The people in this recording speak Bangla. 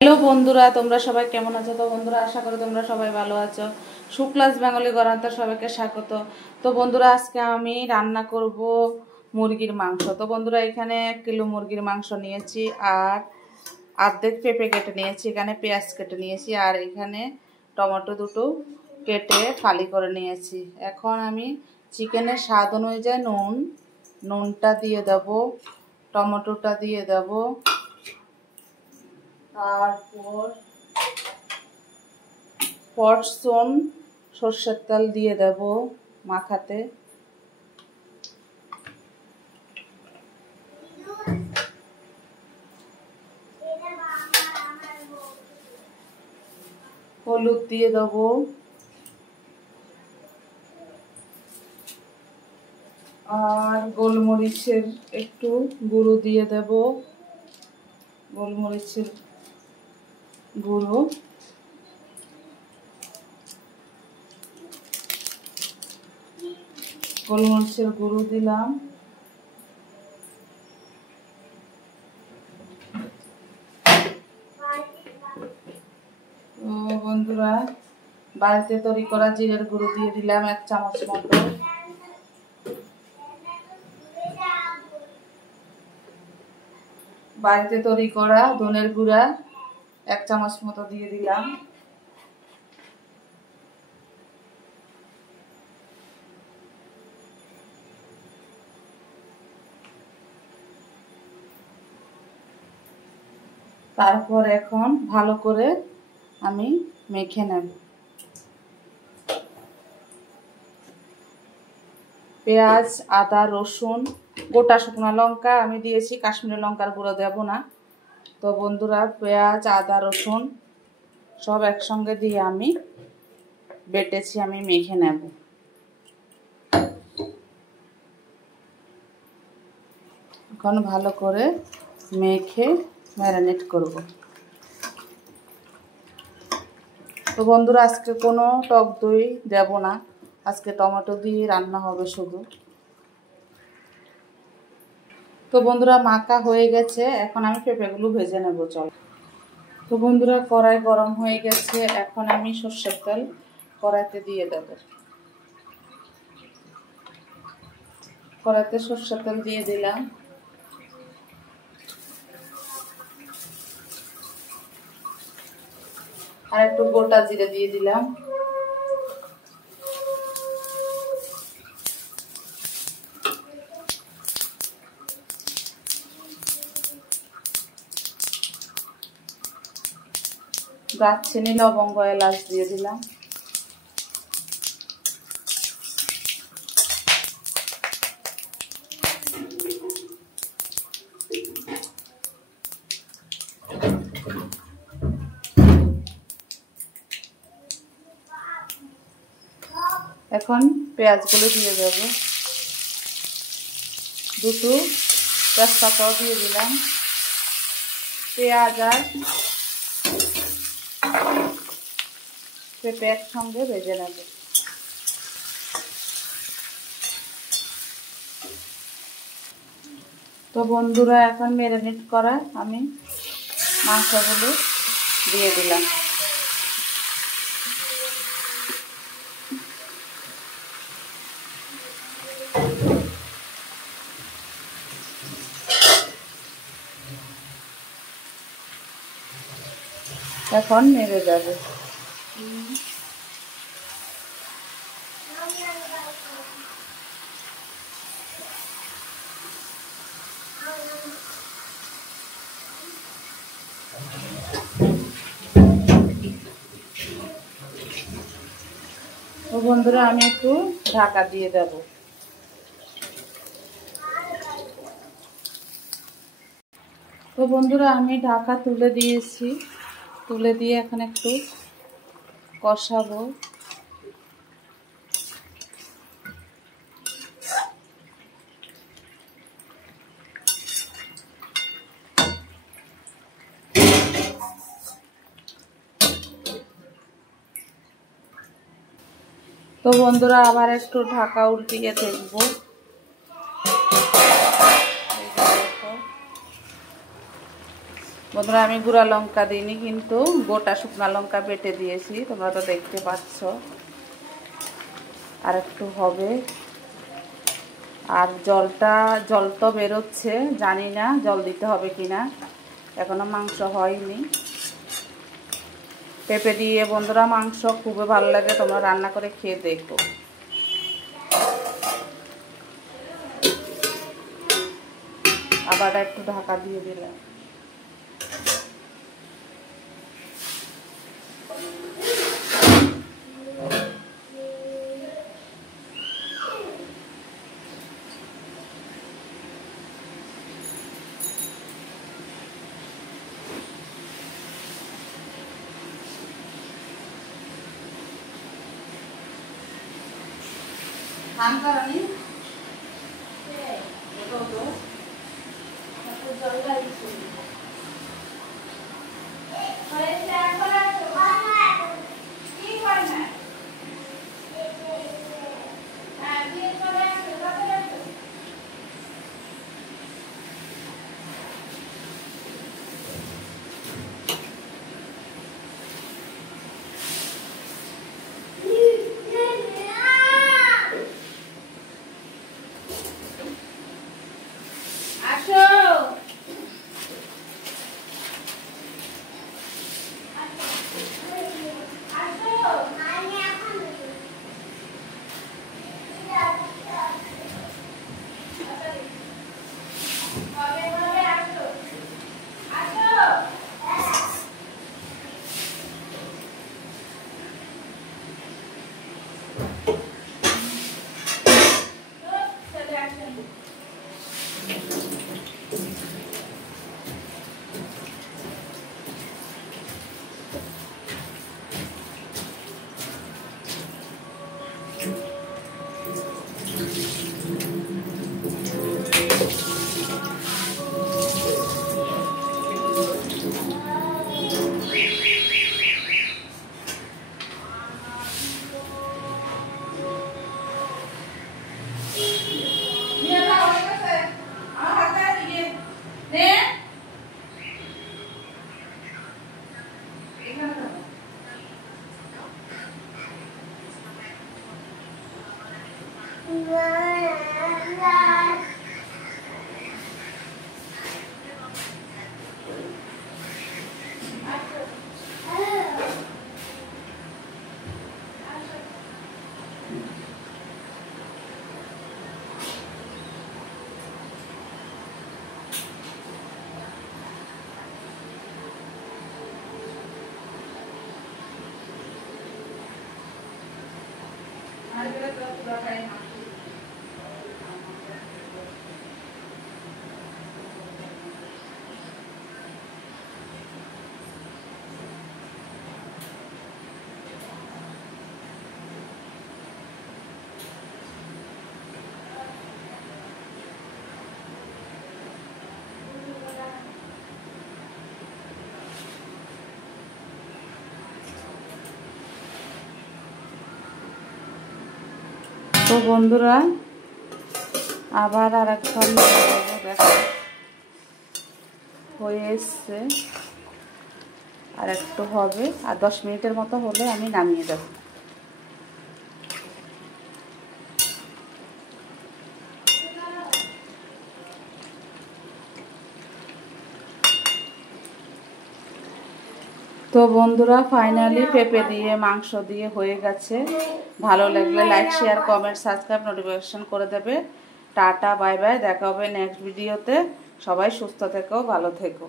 হ্যালো বন্ধুরা, তোমরা সবাই কেমন আছো? তো বন্ধুরা, আশা করি তোমরা সবাই ভালো আছো। শুক্লাস বেঙ্গলি গরান্তে সবাইকে স্বাগত। তো বন্ধুরা, আজকে আমি রান্না করব মুরগির মাংস। তো বন্ধুরা, এখানে 1 কিলো মুরগির মাংস নিয়েছি, আর অর্ধেক পেঁপে কেটে নিয়েছি, এখানে পেঁয়াজ কেটে নিয়েছি, আর এখানে টমেটো দুটো কেটে ফালি করে নিয়েছি। এখন আমি চিকেনের স্বাদ অনুযায়ী নুনটা দিয়ে দেব, টমেটোটা দিয়ে দেব, তারপর ফরচুন সর্ষের তেল দিয়ে দেব মাখাতে, হলুদ দিয়ে দেব, আর গোলমরিচের একটু গুঁড়ো দিয়ে দেব, গোলমরিচের গুঁড়ো, গোলমরিচের গুঁড়ো দিলাম। তো বন্ধুরা, বাড়িতে তৈরি করা জিরের গুঁড়ো দিয়ে দিলাম 1 চামচ মতো। বাড়িতে তৈরি করা ধনের গুঁড়া 1 চামচ মতো দিয়ে দিলাম। তারপর এখন ভালো করে আমি মেখে নেব। পেঁয়াজ, আদা, রসুন, গোটা শুকনো লঙ্কা আমি দিয়েছি, কাশ্মীরি লঙ্কার গুঁড়ো দেব না। তো বন্ধুরা, পেঁয়াজ, আদা, রসুন সব একসঙ্গে দিয়ে আমি বেটেছি, আমি মেখে নেব। এখন ভালো করে মেখে ম্যারিনেট করব। তো বন্ধুরা, আজকে কোনো টক দই দেব না, আজকে টমেটো দিয়ে রান্না হবে শুধু। তো বন্ধুরা, মাখা হয়ে গেছে, এখন আমি পেঁপেগুলো ভেজে নেব। চল। তো বন্ধুরা, কড়াই গরম হয়ে গেছে, এখন আমি সর্ষের তেল কড়াইতে দিয়ে দেব। কড়াইতে সর্ষের তেল দিয়ে দিলাম, আর একটু গোটা জিরে দিয়ে দিলাম, দারচিনি, লবঙ্গ, এলাচ দিয়ে দিলাম। এখন পেঁয়াজগুলো দিয়ে দেব, দুটো তেজপাতাও দিয়ে দিলাম। পেঁয়াজ আর পেঁপে একসঙ্গে ভেজে নেব। তো বন্ধুরা, এখন ম্যারিনেট করা আমি মাংসগুলো দিয়ে দিলাম। এখন নেড়ে যাবে। তো বন্ধুরা, আমি একটু ঢাকা দিয়ে দেব। তো বন্ধুরা, আমি ঢাকা তুলে দিয়েছি, তুলে দিয়ে এখন একটু কষাবো। তো বন্ধুরা, আবার একটু ঢাকা উল্টিয়ে দেখবো। বন্ধুরা আমি গুঁড়া লঙ্কা দিইনি, কিন্তু গোটা শুকনা লঙ্কা বেটে দিয়েছি, তোমরা তো দেখতে পাচ্ছ। আর একটু হবে, আর জল তো বেরোচ্ছে, জানি না জল দিতে হবে কিনা, এখনো মাংস হয়নি। পেঁপে দিয়ে বন্ধুরা মাংস খুবই ভালো লাগে, তোমরা রান্না করে খেয়ে দেখো। আবার একটু ঢাকা দিয়ে দিলাম। হাঙ্কারানি তো তো জলটা দিছি আরে স্টার্ট করা তো কি করে না হ্যাঁ দিয়ে করে আসো। তো বন্ধুরা আবার আর একবার দেখো হয়ে এসছে, আর একটু হবে, আর 10 মিনিটের মতো হলে আমি নামিয়ে দেব। তো বন্ধুরা ফাইনালি পেঁপে দিয়ে মাংস দিয়ে হয়ে গেছে। ভালো লাগলে like share comment subscribe notification করে দেবে। টাটা বাই বাই, দেখা হবে নেক্সট ভিডিওতে। সবাই সুস্থ থেকো, ভালো থেকো।